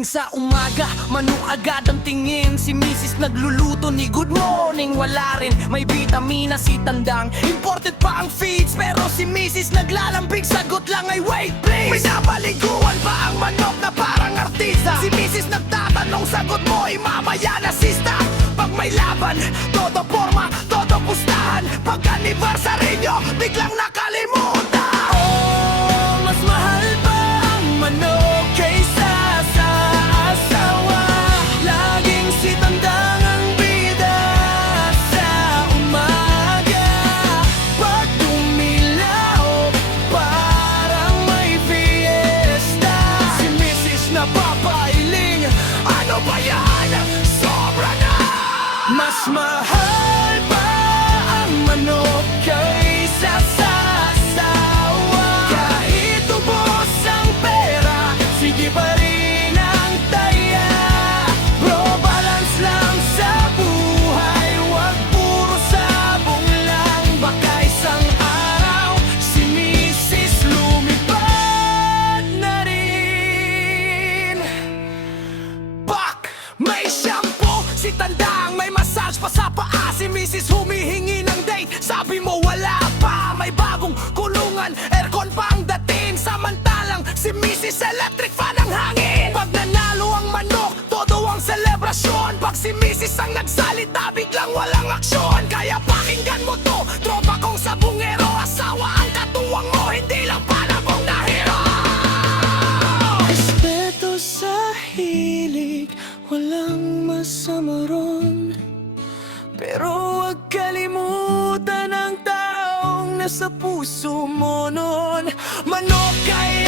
Gising sa umaga, manok agad ang tingin. Si misis nagluluto ni good morning. Wala rin, may vitamina si tandang. Imported pa ang feeds, pero si misis naglalambing. Sagot lang ay wait please. May nabaliguan ba ang manok na parang artista? Si misis nagtatanong, sagot mo ay mamaya na sista. Pag may laban, todo forma, todo pustahan. Pag anniversary nyo, biglang nakalimutan. Oh, mas mahal pa ang manok kaysa sa asawa. Laging si tandang ang bida sa umaga. Pag tumilaw, parang may fiesta. Si misis na papailing, ano ba yan? Sobra na! Mas mahal pa ang manok kaysa sa asawa. Kahit ubos ang pera, sige pa rin ang taya. Bro, balance lang sa buhay, wag puro sabong lang. Baka isang araw, si misis lumipad na rin. Bak! May shampoo, si tandang may massage pa sa paa. Si misis humihingi ng date, sabi mo wala pa. May bagong kulungan, aircon pa ang dating. Samantalang si misis electric fan ang hangin. Pag nanalo ang manok, todo ang selebrasyon. Pag si misis ang nagsalita, biglang walang aksyon. Kaya pakinggan mo to, tropa kong sabungero. Asawa ang katuwang mo, hindi lang palabong na hero. Respeto sa hilig, walang masama ron. Pero huwag kalimutan ang taong nasa puso mo nun. Manok kaya